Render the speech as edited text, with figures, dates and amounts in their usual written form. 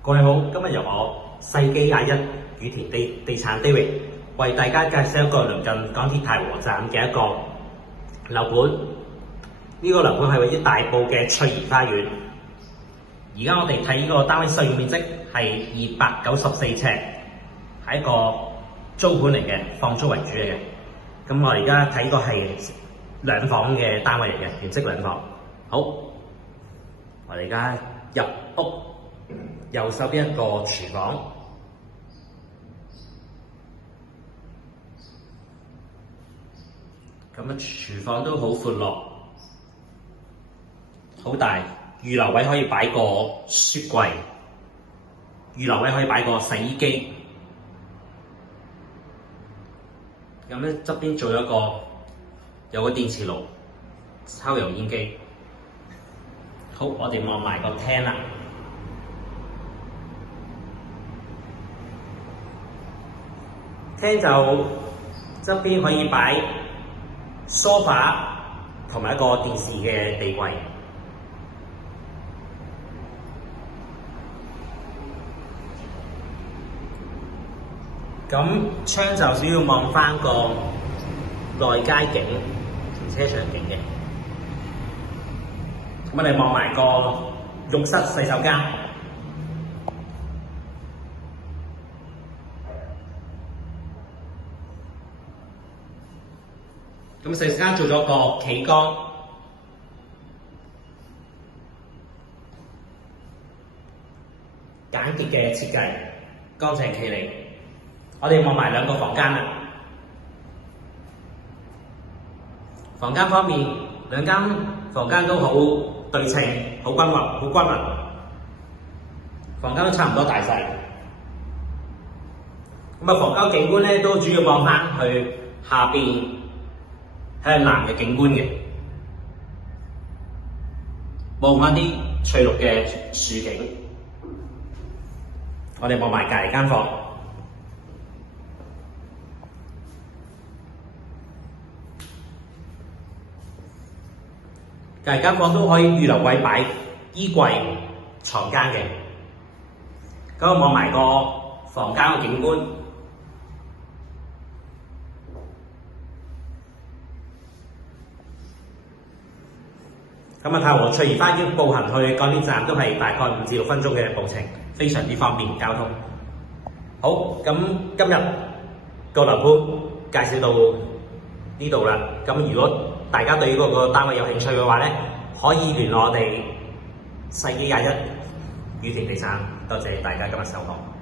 各位好，今日由我世紀21羽田地產 David 為大家介紹一個鄰近港鐵太和站嘅一個樓盤。呢個樓盤係位於大埔嘅翠怡花園。而家我哋睇呢個單位實用面積係294尺，係一個租盤嚟嘅，放租為主嚟嘅。咁我而家睇呢個係兩房嘅單位嚟嘅，原則兩房。好，我哋而家入屋。右手邊一個廚房，廚房都好闊落，好大，預留位可以擺個雪櫃，預留位可以擺個洗衣機。側邊做咗有個電磁爐、抽油煙機。好，我哋望埋個廳啦。廳就側邊可以擺梳化同埋一個電視嘅地櫃。咁窗就主要望返個內街景、停車場景嘅。咁我哋望埋個浴室、洗手間。咁洗手間做咗個企缸，簡潔嘅設計，乾淨企理。我哋望埋兩個房間啦。房間方面，兩間房間都好對稱，好均勻。房間都差唔多大細。房間景觀咧都主要望返去下邊向南嘅景觀嘅，望返啲翠綠嘅樹景。我哋望埋隔離間房，隔離間房都可以預留位擺衣櫃、床間嘅。咁我望埋個房間嘅景觀。太和翠怡花園步行去港鐵站都係大概5至6分鐘嘅步程，非常之方便交通。好，咁今日個樓盤介紹到呢度啦。咁如果大家對嗰個單位有興趣嘅話咧，可以聯絡我哋世紀21羽田地產。多謝大家今日收看。